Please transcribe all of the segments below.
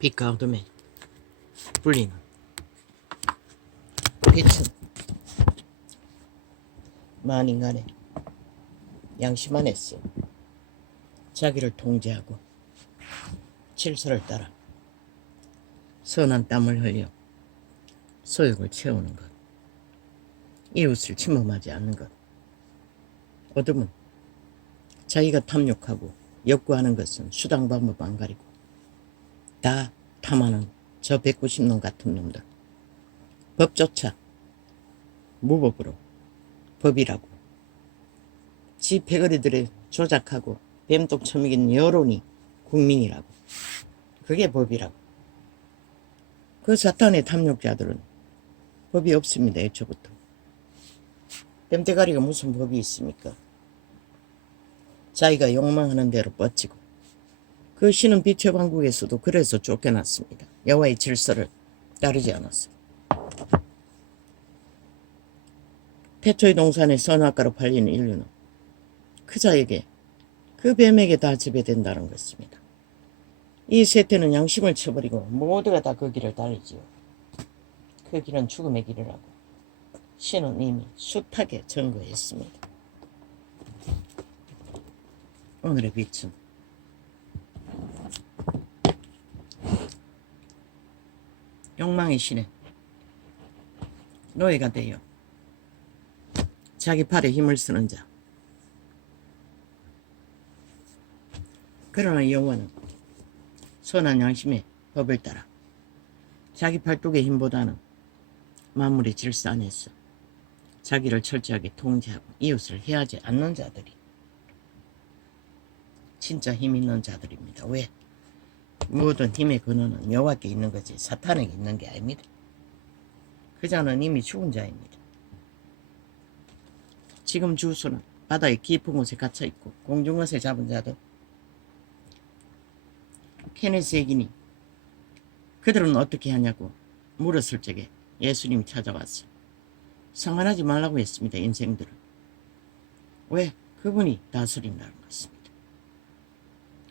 빛과 어둠에 불리는 빛은 만인간의 양심 안에서 자기를 통제하고 질서를 따라 선한 땀을 흘려 소욕을 채우는 것, 이웃을 침범하지 않는 것. 어둠은 자기가 탐욕하고 욕구하는 것은 수당 방법 안 가리고 다 탐하는 저 190놈 같은 놈들. 법조차 무법으로 법이라고 지 패거리들을 조작하고 뱀독 처먹인 여론이 국민이라고, 그게 법이라고. 그 사탄의 탐욕자들은 법이 없습니다. 애초부터. 뱀대가리가 무슨 법이 있습니까? 자기가 욕망하는 대로 뻗치고, 그 신은 빛의 왕국에서도 그래서 쫓겨났습니다. 여호와의 질서를 따르지 않았어요. 태초의 동산의 선악과로 팔리는 인류는 그 자에게, 그 뱀에게 다 지배된다는 것입니다. 이 세태는 양심을 쳐버리고 모두가 다 그 길을 달리지요. 그 길은 죽음의 길이라고 신은 이미 숱하게 증거했습니다. 오늘의 빛은 욕망의 신에 노예가 되어 자기 팔에 힘을 쓰는 자. 그러나 여호와는 선한 양심의 법을 따라 자기 팔뚝의 힘보다는 만물의 질서 안에서 자기를 철저하게 통제하고 이웃을 해하지 않는 자들이 진짜 힘 있는 자들입니다. 왜? 모든 힘의 근원은 여호와께 있는 거지 사탄에게 있는 게 아닙니다. 그 자는 이미 죽은 자입니다. 지금 주소는 바다의 깊은 곳에 갇혀 있고 공중것에 잡은 자도 케네스 액인이 그들은 어떻게 하냐고 물었을 적에 예수님이 찾아왔어요. 상관하지 말라고 했습니다. 인생들은. 왜? 그분이 다스린다는 것입니다.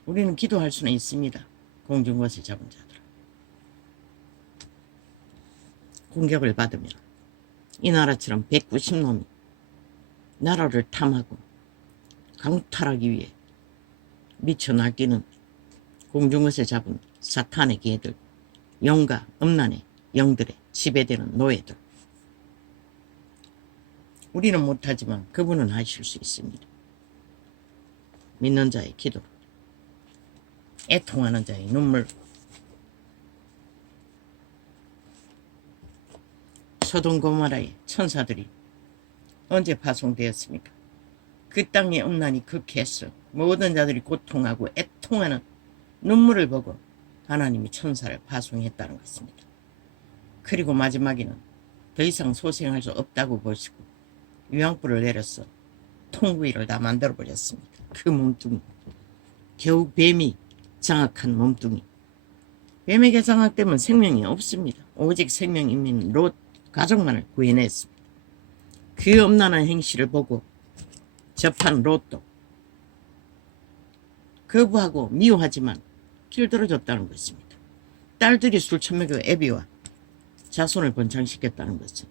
우리는 기도할 수는 있습니다. 공중것에 잡은 자들은. 공격을 받으면 이 나라처럼 190놈이 나라를 탐하고 강탈하기 위해 미쳐 날뛰는 공중것에 잡은 사탄의 개들, 영과 음란의 영들의 지배되는 노예들. 우리는 못하지만 그분은 하실 수 있습니다. 믿는 자의 기도, 애통하는 자의 눈물. 소돔 고모라의 천사들이 언제 파송되었습니까? 그 땅의 음란이 극해서 모든 자들이 고통하고 애통하는 눈물을 보고 하나님이 천사를 파송했다는 것입니다. 그리고 마지막에는 더 이상 소생할 수 없다고 보시고 유황불을 내려서 통구이를 다 만들어버렸습니다. 그 몸뚱이, 겨우 뱀이 장악한 몸뚱이. 뱀에게 장악되면 생명이 없습니다. 오직 생명인 롯 가족만을 구해냈습니다. 그 엄난한 행실을 보고 접한 롯도 거부하고 미워하지만 길들어졌다는 것입니다. 딸들이 술 처먹여 애비와 자손을 번창시켰다는 것은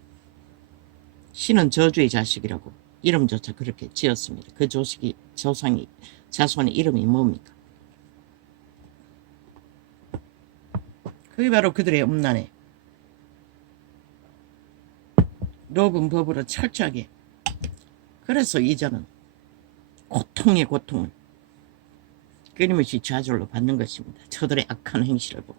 신은 저주의 자식이라고 이름조차 그렇게 지었습니다. 그 자손의 이름이 뭡니까? 그게 바로 그들의 음란에 롭은 법으로 철저하게. 그래서 이자는 고통의 고통을 끊임없이 좌절로 받는 것입니다. 저들의 악한 행실을 보고.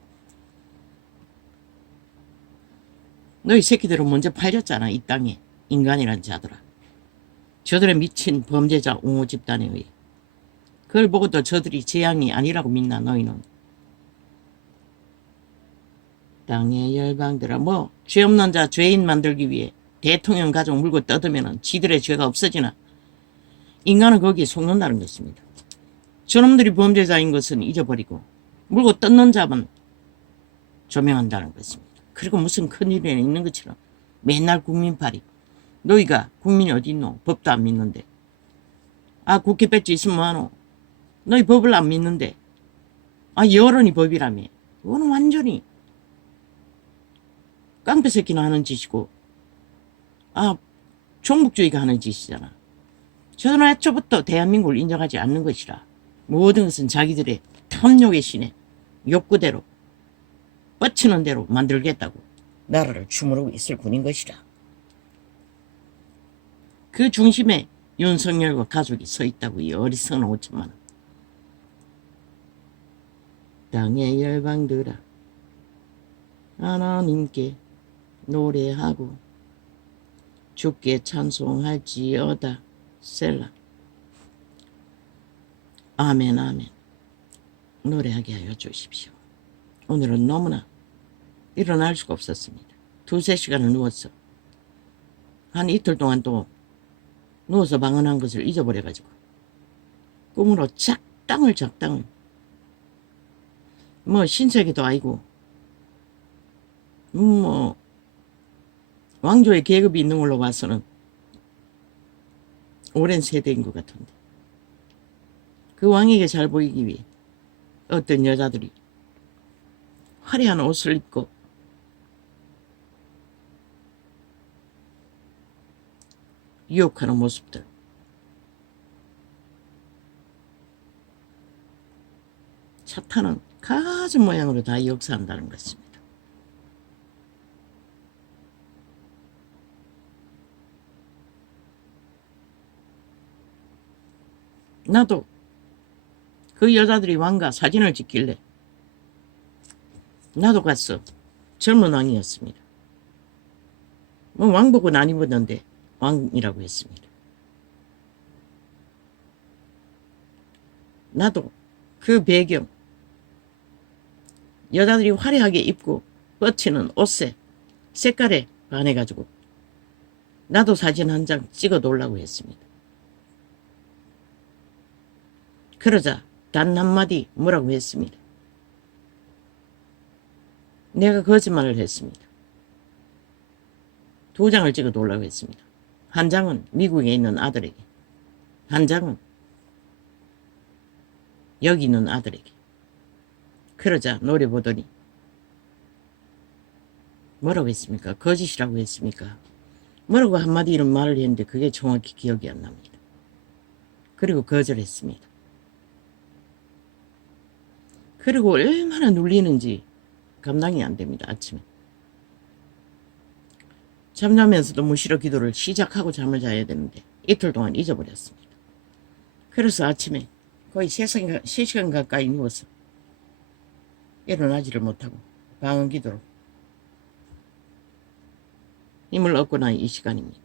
너희 새끼들은 먼저 팔렸잖아. 이 땅에 인간이란 자들아. 저들의 미친 범죄자 옹호 집단에 의해. 그걸 보고도 저들이 재앙이 아니라고 믿나 너희는. 땅의 열방들아. 뭐 죄 없는 자 죄인 만들기 위해 대통령 가족 물고 떠들면 지들의 죄가 없어지나. 인간은 거기에 속는다는 것입니다. 저놈들이 범죄자인 것은 잊어버리고 물고 뜯는 자만 조명한다는 것입니다. 그리고 무슨 큰일이 있는 것처럼 맨날 국민팔이. 너희가 국민이 어디 있노? 법도 안 믿는데. 아, 국회 배지 있으면 뭐하노? 너희 법을 안 믿는데. 아, 여론이 법이라며. 그거는 완전히 깡패 새끼나 하는 짓이고 종북주의가 하는 짓이잖아. 저는 애초부터 대한민국을 인정하지 않는 것이라 모든 것은 자기들의 탐욕의 신에 욕구대로 뻗치는 대로 만들겠다고 나라를 주무르고 있을 군인 것이라. 그 중심에 윤석열과 가족이 서 있다고 이 어리석은 5천만 원. 땅의 열방들아 하나님께 노래하고 주께 찬송할지어다. 셀라. 아멘 아멘. 노래하게 하여 주십시오. 오늘은 너무나 일어날 수가 없었습니다. 2-3시간을 누웠어. 한 이틀 동안 또 누워서 방언한 것을 잊어버려가지고 꿈으로 작당을 뭐 신세계도 아니고 뭐 왕조의 계급이 있는 걸로 봐서는 오랜 세대인 것 같은데 그 왕에게 잘 보이기 위해 어떤 여자들이 화려한 옷을 입고 유혹하는 모습들. 사탄은 가진 모양으로 다 역사한다는 것입니다. 나도 그 여자들이 왕과 사진을 찍길래 나도 갔어. 젊은 왕이었습니다. 뭐 왕복은 안 입었는데 왕이라고 했습니다. 나도 그 배경 여자들이 화려하게 입고 뻗치는 옷의 색깔에 반해가지고 나도 사진 한 장 찍어 놓으려고 했습니다. 그러자 단 한마디 뭐라고 했습니다. 내가 거짓말을 했습니다. 2장을 찍어 놓으려고 했습니다. 한 장은 미국에 있는 아들에게, 한 장은 여기 있는 아들에게. 그러자 노래 보더니 뭐라고 했습니까? 거짓이라고 했습니까? 뭐라고 한마디 이런 말을 했는데 그게 정확히 기억이 안 납니다. 그리고 거절했습니다. 그리고 얼마나 눌리는지 감당이 안 됩니다. 아침에 잠자면서도 무시로 기도를 시작하고 잠을 자야 되는데 이틀 동안 잊어버렸습니다. 그래서 아침에 거의 3시간 가까이 누워서 일어나지를 못하고 방언 기도로 힘을 얻고 난 이 시간입니다.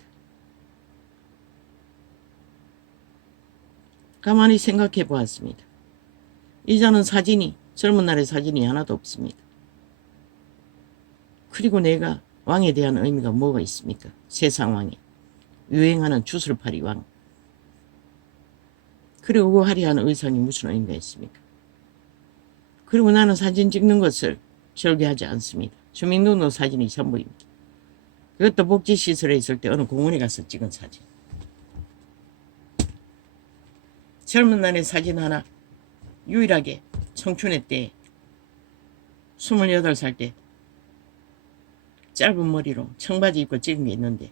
가만히 생각해 보았습니다. 이자는 사진이 젊은 날의 사진이 하나도 없습니다. 그리고 내가 왕에 대한 의미가 뭐가 있습니까? 세상 왕에 유행하는 주술파리 왕. 그리고 그 화려한 의상이 무슨 의미가 있습니까? 그리고 나는 사진 찍는 것을 절개하지 않습니다. 주민등록 사진이 전부입니다. 그것도 복지시설에 있을 때 어느 공원에 가서 찍은 사진. 젊은 날의 사진 하나 유일하게 청춘의 때 28살 때 짧은 머리로 청바지 입고 찍은 게 있는데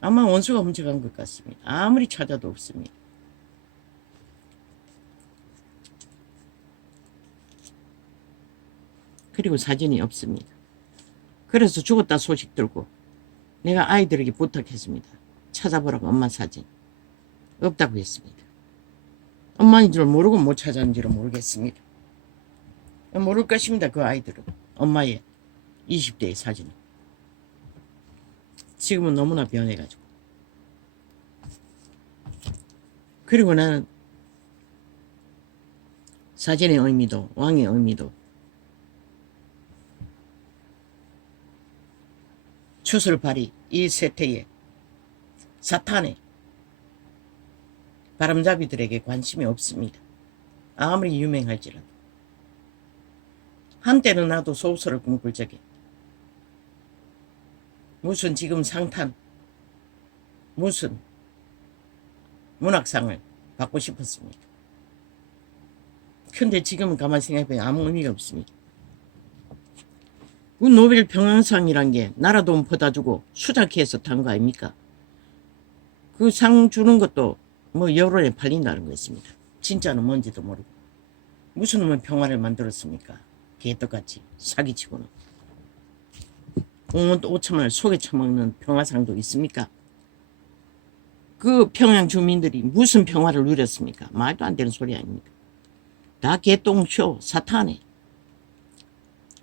아마 원수가 훔쳐간 것 같습니다. 아무리 찾아도 없습니다. 그리고 사진이 없습니다. 그래서 죽었다 소식 들고 내가 아이들에게 부탁했습니다. 찾아보라고 엄마 사진. 없다고 했습니다. 엄마인 줄 모르고 못 찾았는지를 모르겠습니다. 모를 것입니다. 그 아이들은. 엄마의 20대의 사진은. 지금은 너무나 변해가지고. 그리고 나는 사진의 의미도 왕의 의미도 추술팔이 이 세태의 사탄의 바람잡이들에게 관심이 없습니다. 아무리 유명할지라도. 한때는 나도 소설을 꿈꿀 적에 무슨 지금 상탄 무슨 문학상을 받고 싶었습니다. 근데 지금은 가만히 생각해보면 아무 의미가 없습니다. 그 노벨 평화상이란 게 나라 돈 퍼다 주고 수작해서 탄 거 아닙니까? 그 상 주는 것도 뭐 여론에 팔린다는 거였습니다. 진짜는 뭔지도 모르고. 무슨 놈의 평화를 만들었습니까? 개떡같이 사기치고는. 온 5천만을 속에 처먹는 평화상도 있습니까? 그 평양 주민들이 무슨 평화를 누렸습니까? 말도 안 되는 소리 아닙니까? 다 개똥쇼 사탄의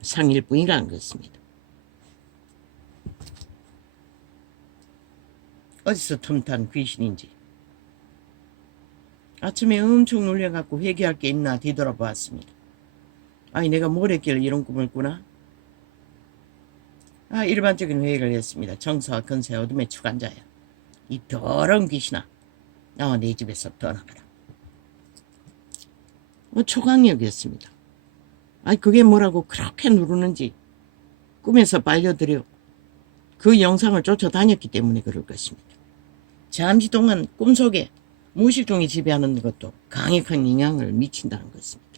상일 뿐이라는 것입니다. 어디서 틈탄 귀신인지. 아침에 엄청 놀려갖고 회개할 게 있나 뒤돌아보았습니다. 아니 내가 뭘 했길래 이런 꿈을 꾸나? 일반적인 회개를 했습니다. 정서와 근세 어둠의 주관자야. 이 더러운 귀신아, 나와 내 집에서 떠나가라. 초강력이었습니다. 그게 뭐라고 그렇게 누르는지 꿈에서 빨려들여 그 영상을 쫓아다녔기 때문에 그럴 것입니다. 잠시 동안 꿈속에 무의식중에 지배하는 것도 강력한 영향을 미친다는 것입니다.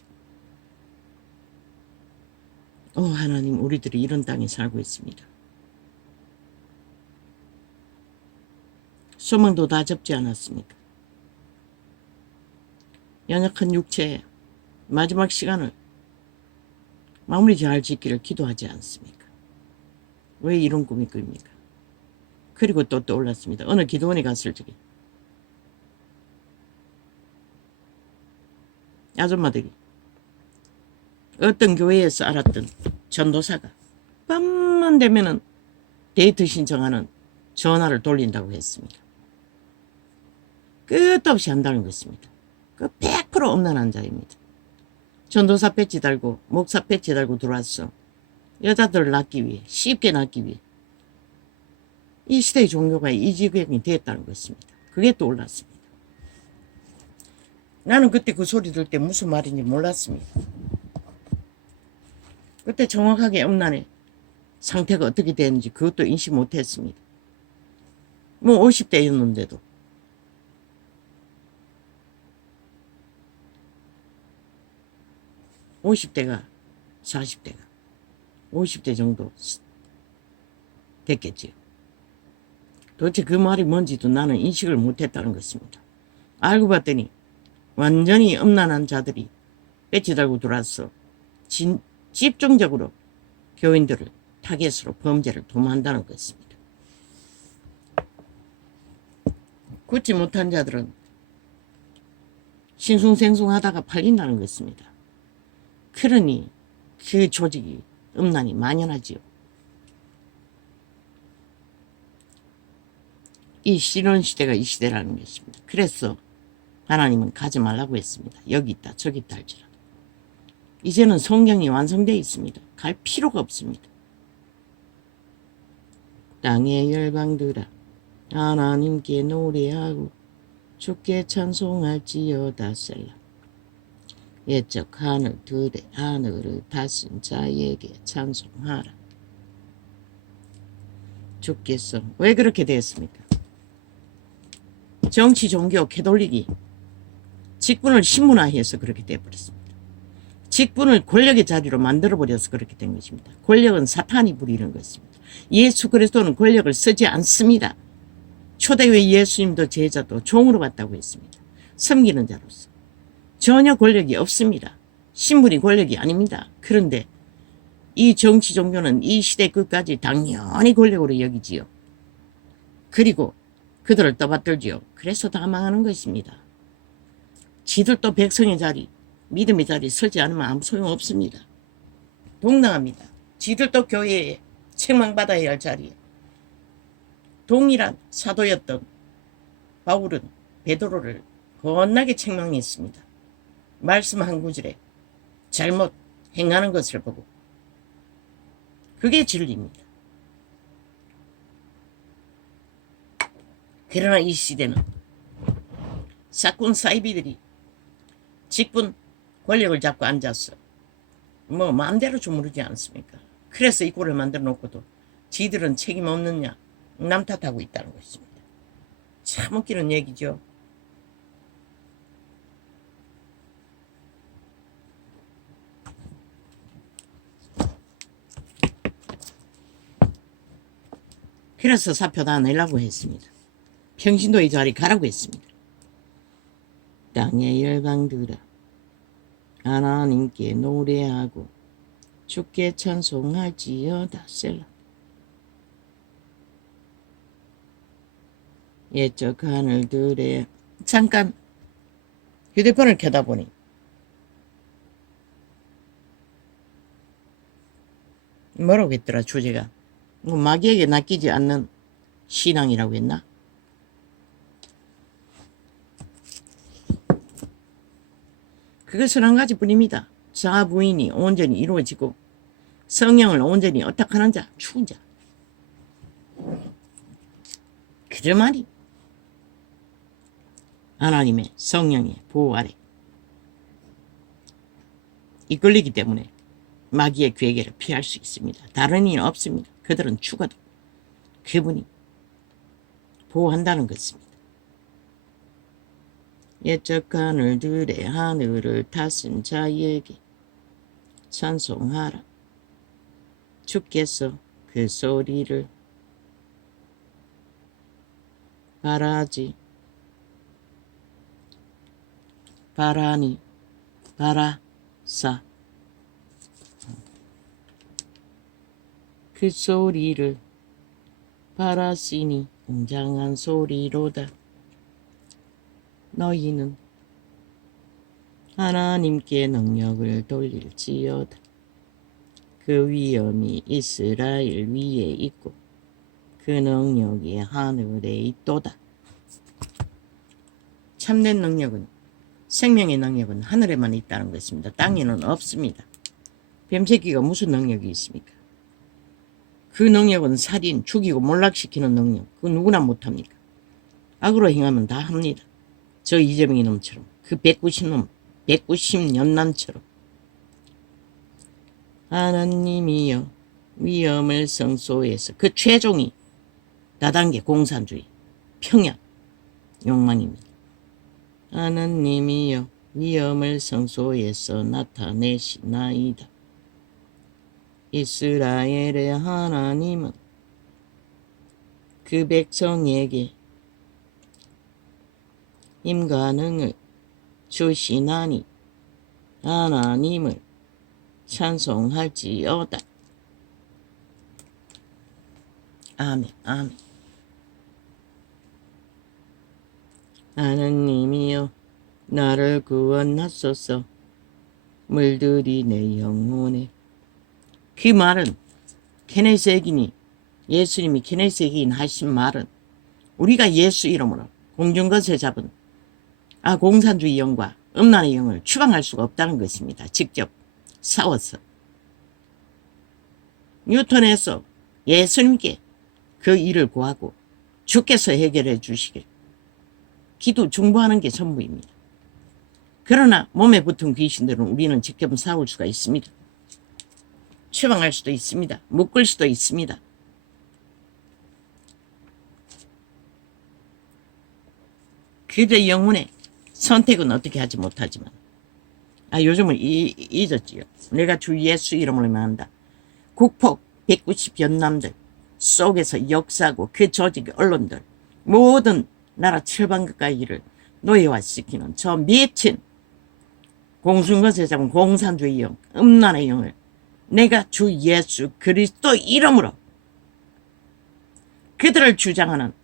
하나님, 우리들이 이런 땅에 살고 있습니다. 소망도 다 접지 않았습니까? 연약한 육체의 마지막 시간을 마무리 잘 짓기를 기도하지 않습니까? 왜 이런 꿈이 꿉니까? 그리고 또 떠올랐습니다. 어느 기도원에 갔을 적에 아줌마들이 어떤 교회에서 알았던 전도사가 밤만 되면은 데이트 신청하는 전화를 돌린다고 했습니다. 끝도 없이 한다는 것입니다. 그 100% 엄난한 자입니다. 전도사 배지 달고 목사 배지 달고 들어왔어. 여자들을 낳기 위해, 쉽게 낳기 위해. 이 시대의 종교가 이 지경이 되었다는 것입니다. 그게 떠올랐습니다. 나는 그때 그 소리 들을 때 무슨 말인지 몰랐습니다. 그때 정확하게 엄난의 상태가 어떻게 되는지 그것도 인식 못했습니다. 뭐 50대였는데도. (50대가) 40대가 50대 정도 됐겠지요. 도대체 그 말이 뭔지도 나는 인식을 못했다는 것입니다. 알고 봤더니 완전히 엄난한 자들이 배지 달고 들어와서 집중적으로 교인들을 타겟으로 범죄를 도모한다는 것입니다. 굳지 못한 자들은 싱숭생숭하다가 팔린다는 것입니다. 그러니 그 조직이 음란이 만연하지요. 이 신원 시대가 이 시대라는 것입니다. 그래서 하나님은 가지 말라고 했습니다. 여기 있다 저기 있다 할지라도. 이제는 성경이 완성되어 있습니다. 갈 필요가 없습니다. 땅의 열방들아 하나님께 노래하고 주께 찬송할지어다 셀라. 옛적 하늘들의 하늘을 다신 자에게 찬송하라. 주께서 왜 그렇게 되었습니까? 정치, 종교, 캐톨릭이 직분을 신문화해서 그렇게 되어버렸습니다. 직분을 권력의 자리로 만들어버려서 그렇게 된 것입니다. 권력은 사탄이 부리는 것입니다. 예수 그리스도는 권력을 쓰지 않습니다. 초대교회 예수님도 제자도 종으로 봤다고 했습니다. 섬기는 자로서. 전혀 권력이 없습니다. 신분이 권력이 아닙니다. 그런데 이 정치 종교는 이 시대 끝까지 당연히 권력으로 여기지요. 그리고 그들을 떠받들지요. 그래서 다 망하는 것입니다. 지들도 백성의 자리, 믿음의 자리 서지 않으면 아무 소용없습니다. 동등합니다. 지들도 교회에 책망받아야 할 자리에. 동일한 사도였던 바울은 베드로를 겁나게 책망했습니다. 말씀 한 구절에 잘못 행하는 것을 보고. 그게 진리입니다. 그러나 이 시대는 사꾼 사이비들이 직분 권력을 잡고 앉아서 뭐 마음대로 주무르지 않습니까? 그래서 이 꼴을 만들어 놓고도 지들은 책임 없느냐 남 탓하고 있다는 것입니다. 참 웃기는 얘기죠. 그래서 사표 다 내려고 했습니다. 평신도의 자리 가라고 했습니다. 땅의 열방들아 하나님께 노래하고 주께 찬송할지어다. 셀라. 옛적 하늘들에 잠깐 휴대폰을 켜다 보니 뭐라고 했더라. 주제가 마귀에게 낚이지 않는 신앙이라고 했나? 그것은 한 가지뿐입니다. 자부인이 온전히 이루어지고 성령을 온전히 어탁하는 자, 추운 자. 그저 말이 하나님의 성령의 보호 아래 이끌리기 때문에 마귀의 괴계를 피할 수 있습니다. 다른 이는 없습니다. 그들은 죽어도 그분이 보호한다는 것입니다. 옛적 하늘들의 하늘을 탔은 자에게 찬송하라. 주께서 그 소리를 바라니 바라사 그 소리를 바라시니 웅장한 소리로다. 너희는 하나님께 능력을 돌릴지어다. 그 위엄이 이스라엘 위에 있고 그 능력이 하늘에 있도다. 참된 능력은, 생명의 능력은 하늘에만 있다는 것입니다. 땅에는 없습니다. 뱀새끼가 무슨 능력이 있습니까? 그 능력은 살인, 죽이고 몰락시키는 능력. 그거 누구나 못합니까? 악으로 행하면 다 합니다. 저 이재명이 놈처럼, 그 190년남처럼. 하나님이여 위엄을 성소에서, 그 최종이 다단계 공산주의, 평양, 욕망입니다. 하나님이여 위엄을 성소에서 나타내시나이다. 이스라엘의 하나님은 그 백성에게 힘가능을 주시나니 하나님을 찬송할지어다. 아멘, 아멘. 하나님이여 나를 구원하소서. 물들이 내 영혼에. 그 말은 케네세기니, 예수님이 케네세기인 하신 말은 우리가 예수 이름으로 공중것에 잡은 공산주의 영과 음란의 영을 추방할 수가 없다는 것입니다. 직접 싸워서 뉴턴에서 예수님께 그 일을 구하고 주께서 해결해 주시길 기도 중보하는 게 전부입니다. 그러나 몸에 붙은 귀신들은 우리는 직접 싸울 수가 있습니다. 추방할 수도 있습니다. 묶을 수도 있습니다. 그들의 영혼의 선택은 어떻게 하지 못하지만 요즘은 잊었지요. 내가 주 예수 이름으로 명한다. 국폭 190연남들 속에서 역사하고 그 조직 언론들 모든 나라 철방 가까이를 노예화시키는 저 미친 공순것에 잡은 공산주의 영, 음란의 영을 내가 주 예수 그리스도 이름으로 그들을 주장하는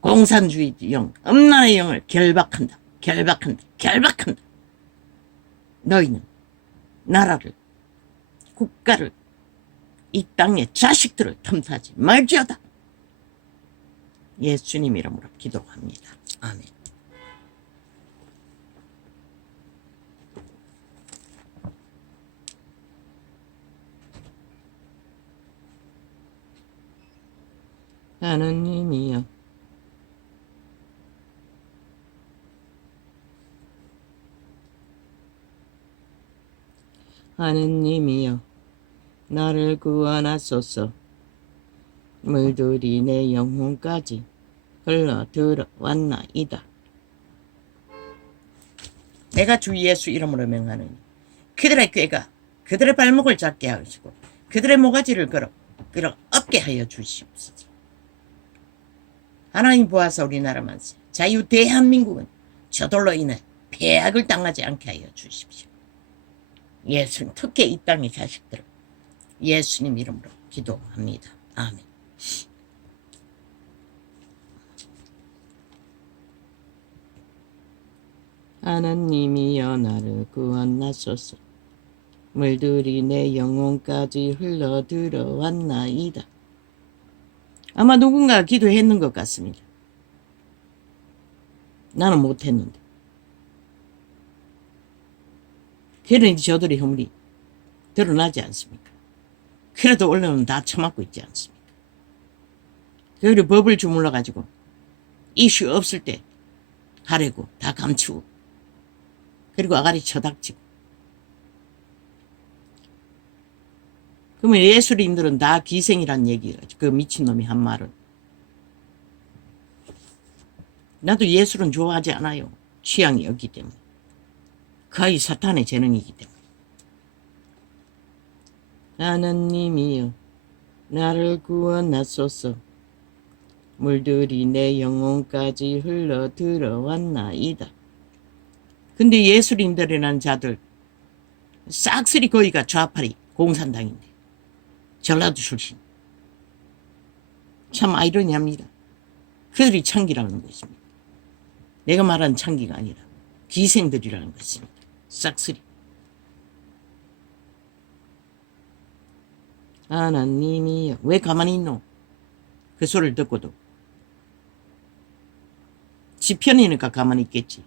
공산주의 영, 음란의 영을 결박한다. 결박한다. 너희는 나라를, 국가를, 이 땅의 자식들을 틈타지 말지어다. 예수님 이름으로 기도합니다. 아멘. 하느님이여 하느님이여 나를 구원하소서. 물들이 내 영혼까지 흘러 들어왔나이다. 내가 주 예수 이름으로 명하노니 그들의 꾀가 그들의 발목을 잡게 하시고 그들의 모가지를 걸어 끌어업게 하여 주시옵소서. 하나님 보아서 우리나라 만세 자유 대한민국은 저돌로 인해 폐악을 당하지 않게 하여 주십시오. 예수님 특히 이 땅의 자식들 예수님 이름으로 기도합니다. 아멘. 하나님이여 나를 구원하소서. 물들이 내 영혼까지 흘러들어왔나이다. 아마 누군가 기도했는 것 같습니다. 나는 못했는데. 그러니 저들의 허물이 드러나지 않습니까? 그래도 언론은 다 처맞고 있지 않습니까? 그리고 법을 주물러 가지고 이슈 없을 때 하려고 다 감추고 그리고 아가리 쳐닥치고. 그러면 예수님들은 다 기생이란 얘기예요. 그 미친놈이 한 말은. 나도 예술은 좋아하지 않아요. 취향이 없기 때문에. 거의 사탄의 재능이기 때문에. 하나님이여 나를 구원하소서. 물들이 내 영혼까지 흘러 들어왔나이다. 근데 예수님들이라는 자들 싹쓸이 거기가 좌파리 공산당인데 전라도 출신. 참 아이러니합니다. 그들이 창기라는 것입니다. 내가 말한 창기가 아니라 기생들이라는 것입니다. 싹쓸이. 하나님이여 왜 가만히 있노? 그 소리를 듣고도 지 편이니까 가만히 있겠지.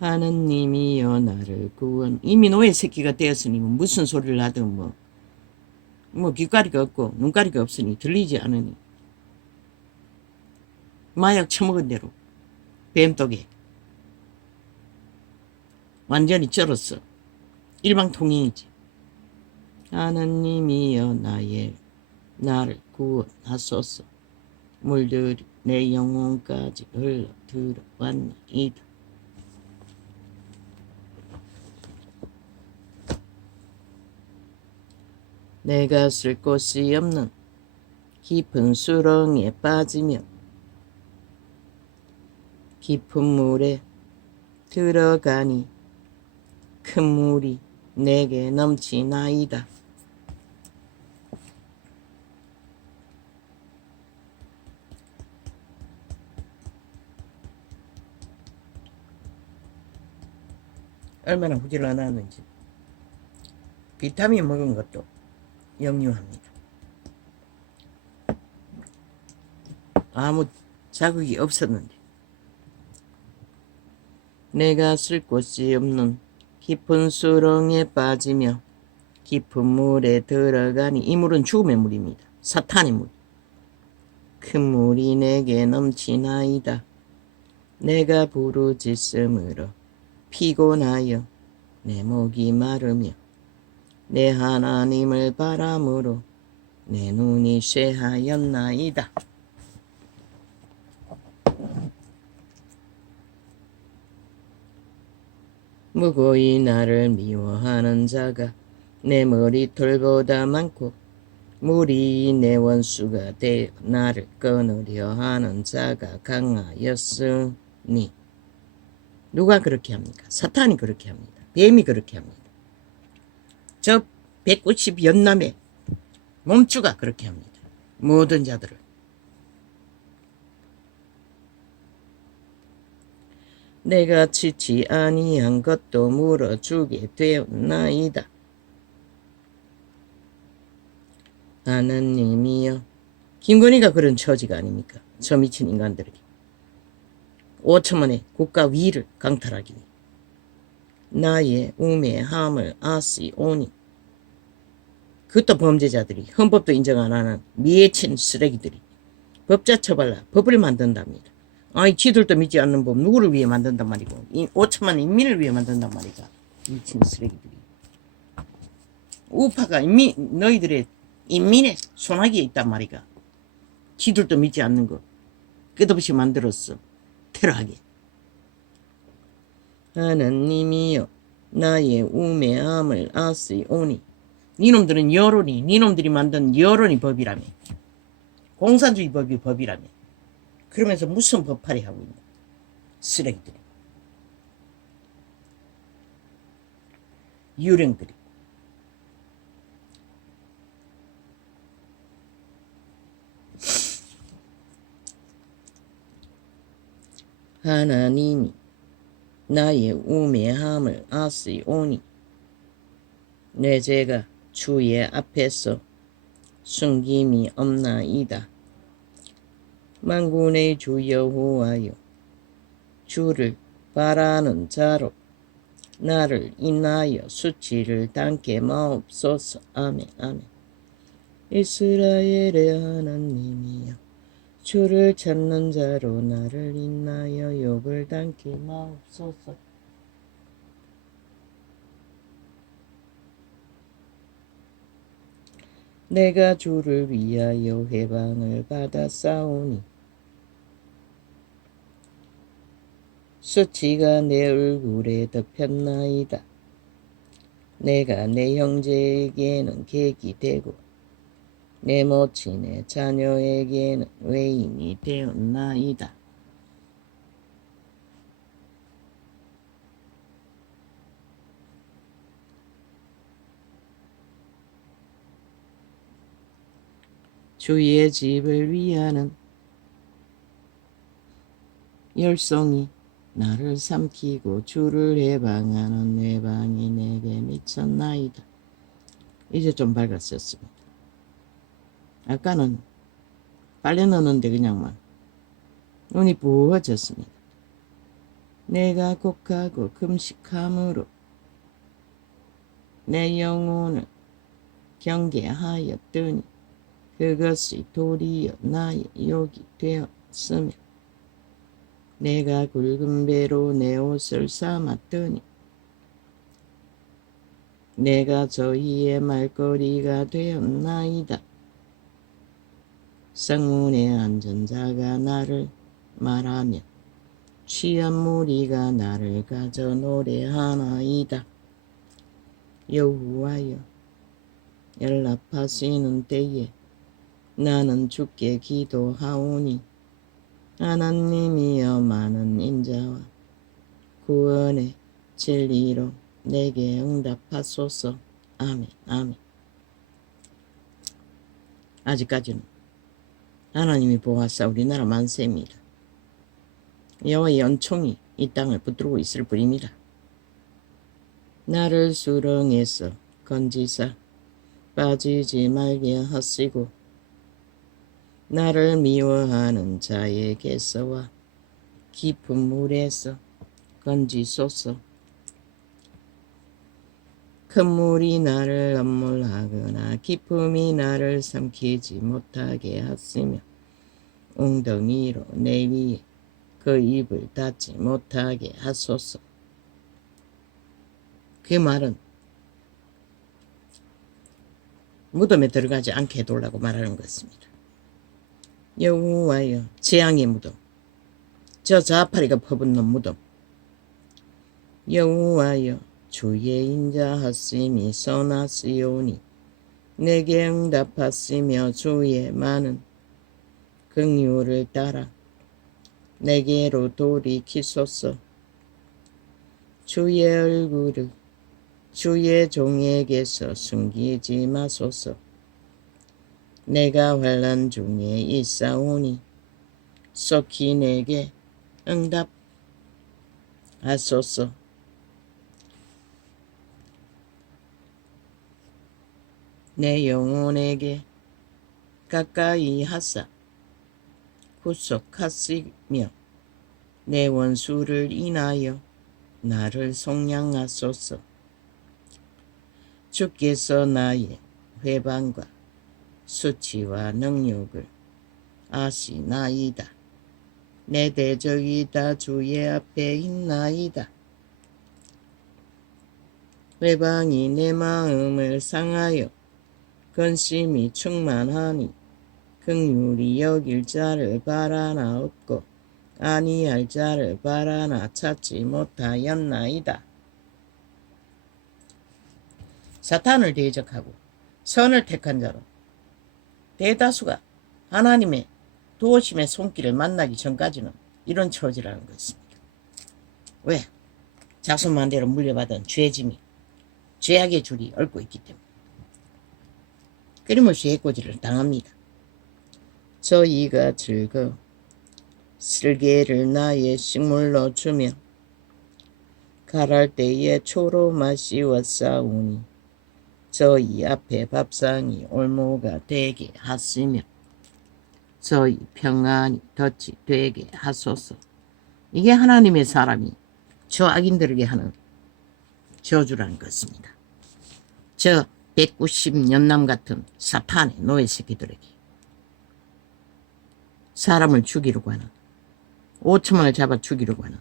하나님이여 나를 구원. 이미 노예 새끼가 되었으니 무슨 소리를 하든 뭐 귓가리가 없고 눈가리가 없으니 들리지 않으니 마약 처먹은 대로 뱀독에 완전히 쩔었어. 일방통행이지. 하나님이여 나를 구원하소서. 물들이 내 영혼까지 흘러 들어왔나이다. 내가 쓸 곳이 없는 깊은 수렁에 빠지며 깊은 물에 들어가니 큰 물이 내게 넘치나이다. 얼마나 부지런하는지. 비타민 먹은 것도 역류합니다. 아무 자극이 없었는데. 내가 쓸 곳이 없는 깊은 수렁에 빠지며 깊은 물에 들어가니 이 물은 죽음의 물입니다. 사탄의 물. 큰 물이 내게 넘치나이다. 내가 부르짖음으로 피곤하여 내 목이 마르며 내 하나님을 바람으로 내 눈이 쇠하였나이다. 무고히 나를 미워하는 자가 내 머리털보다 많고 물이 내 원수가 되어 나를 끊으려 하는 자가 강하였으니. 누가 그렇게 합니까? 사탄이 그렇게 합니다. 뱀이 그렇게 합니다. 저 190 연남의 몸주가 그렇게 합니다. 모든 자들을. 내가 치지 아니한 것도 물어주게 되었나이다. 하나님이여. 김건희가 그런 처지가 아닙니까? 저 미친 인간들에게. 5천만의 국가 위를 강탈하기니 나의 우매함을 아시오니. 그것도 범죄자들이 헌법도 인정 안 하는 미친 쓰레기들이 법자 처벌라 법을 만든답니다. 아이 지들도 믿지 않는 법 누구를 위해 만든단 말이고 5천만 인민을 위해 만든단 말이가. 미친 쓰레기들이. 우파가 너희들의 인민의 손아귀에 있단 말이가. 지들도 믿지 않는 거 끝없이 만들었어. 테러하게. 하나님이여 나의 우매함을 아시오니. 니놈들은 여론이, 니놈들이 만든 여론이 법이라며. 공산주의 법이 법이라며. 그러면서 무슨 법파리 하고 있냐. 쓰레기들이. 유령들이. 하나님이 나의 우매함을 아시오니 내 죄가 주의 앞에서 숨김이 없나이다. 만군의 주 여호와여, 주를 바라는 자로 나를 인하여 수치를 당게 마옵소서. 아멘. 아멘. 이스라엘의 하나님이여, 주를 찾는 자로 나를 인하여 욕을 당게 마옵소서. 내가 주를 위하여 회방을 받았사오니 수치가 내 얼굴에 덮였나이다. 내가 내 형제에게는 객이 되고 내 모친의 자녀에게는 외인이 되었나이다. 주의 집을 위하는 열성이 나를 삼키고 주를 해방하는 내 방이 내게 미쳤나이다. 이제 좀 밝았었습니다. 아까는 빨래 넣는데 그냥만 눈이 부어졌습니다. 내가 곡하고 금식함으로 내 영혼을 경계하였더니 그것이 도리어 나의 욕이 되었으며 내가 굵은 배로 내 옷을 삼았더니 내가 저희의 말거리가 되었나이다. 성문에 앉은 자가 나를 말하며 취한 무리가 나를 가져 노래하나이다. 여호와여, 연락하시는 때에 나는 주께 기도하오니 하나님이여 많은 인자와 구원의 진리로 내게 응답하소서. 아멘. 아멘. 아직까지는 하나님이 보아사 우리나라 만세입니다. 여호와의 연총이 이 땅을 붙들고 있을 뿐입니다. 나를 수렁에서 건지사 빠지지 말게 하시고 나를 미워하는 자에게서와 깊은 물에서 건지소서. 큰 물이 나를 함몰하거나 깊음이 나를 삼키지 못하게 하시며 웅덩이로 내 위에 그 입을 닫지 못하게 하소서. 그 말은 무덤에 들어가지 않게 해달라고 말하는 것입니다. 여호와여, 재앙의 무덤, 저 자파리가 퍼붓는 무덤, 여호와여, 주의 인자하심이 선하시오니 내게 응답하시며 주의 많은 긍휼을 따라 내게로 돌이키소서. 주의 얼굴을 주의 종에게서 숨기지 마소서. 내가 환난 중에 있사오니 속히 내게 응답하소서. 내 영혼에게 가까이 하사 구속하시며 내 원수를 인하여 나를 속량하소서. 주께서 나의 회방과 수치와 능력을 아시나이다. 내 대적이 다 주의 앞에 있나이다. 회방이 내 마음을 상하여 근심이 충만하니 긍휼히 여길 자를 바라나 없고 아니할 자를 바라나 찾지 못하였나이다. 사탄을 대적하고 선을 택한 자로 대다수가 하나님의 도우심의 손길을 만나기 전까지는 이런 처지라는 것입니다. 왜? 자손만대로 물려받은 죄짐이 죄악의 줄이 얽고 있기 때문에 끊임없이 해코지를 당합니다. 저희가 즐거 쓸개를 나의 식물로 주며 가랄 때에 초로 마시워 싸우니 저희 앞에 밥상이 올모가 되게 하시며 저희 평안이 덫이 되게 하소서. 이게 하나님의 사람이 저 악인들에게 하는 저주라는 것입니다. 저 190년남 같은 사탄의 노예 새끼들에게 사람을 죽이려고 하는 5천만을 잡아 죽이려고 하는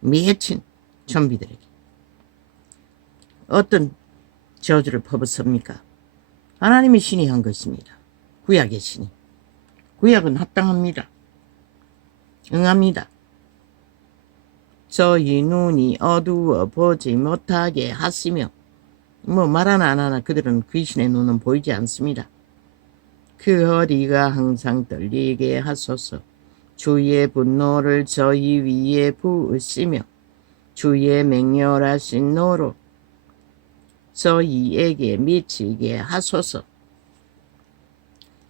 미해친 좀비들에게 어떤 저주를 퍼붓습니까? 하나님의 신이 한 것입니다. 구약의 신이. 구약은 합당합니다. 응합니다. 저희 눈이 어두워 보지 못하게 하시며 뭐 말하나 안 하나 그들은 귀신의 눈은 보이지 않습니다. 그 허리가 항상 떨리게 하소서. 주의 분노를 저희 위에 부으시며 주의 맹렬하신 노로 저희에게 미치게 하소서.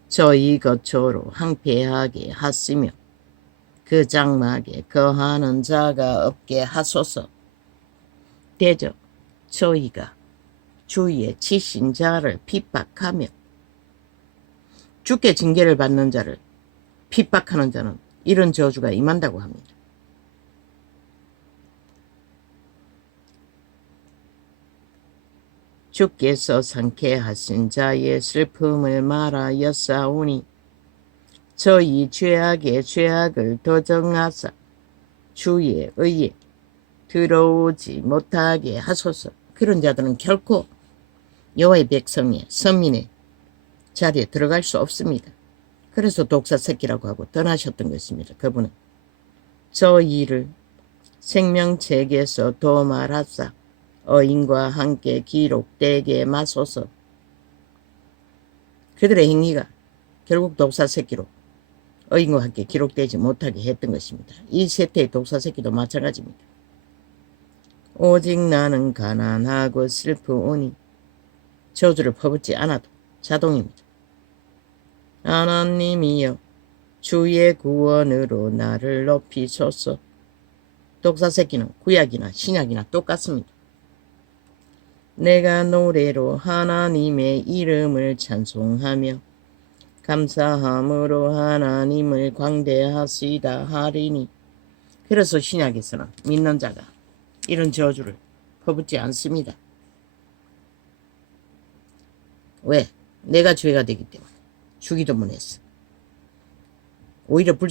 저희 거처로 항폐하게 하시며 그 장막에 거하는 자가 없게 하소서. 대저 저희가 주의 치신 자를 핍박하며 주께 징계를 받는 자를 핍박하는 자는 이런 저주가 임한다고 합니다. 주께서 상쾌하신 자의 슬픔을 말하였사오니 저희 죄악의 죄악을 도정하사 주의 의에 들어오지 못하게 하소서. 그런 자들은 결코 여호와의 백성의 선민의 자리에 들어갈 수 없습니다. 그래서 독사 새끼라고 하고 떠나셨던 것입니다. 그분은 저희를 생명책에서 도말하사 어인과 함께 기록되게 마소서. 그들의 행위가 결국 독사 새끼로 어인과 함께 기록되지 못하게 했던 것입니다. 이 세태의 독사 새끼도 마찬가지입니다. 오직 나는 가난하고 슬프오니 저주를 퍼붓지 않아도 자동입니다. 하나님이여 주의 구원으로 나를 높이소서. 독사 새끼는 구약이나 신약이나 똑같습니다. 내가 노래로 하나님의 이름을 찬송하며 감사함으로 하나님을 광대하시다 하리니. 그래서 신약에서는 믿는 자가 이런 저주를 퍼붓지 않습니다. 왜? 내가 죄가 되기 때문에. 주기도문 했어. 오히려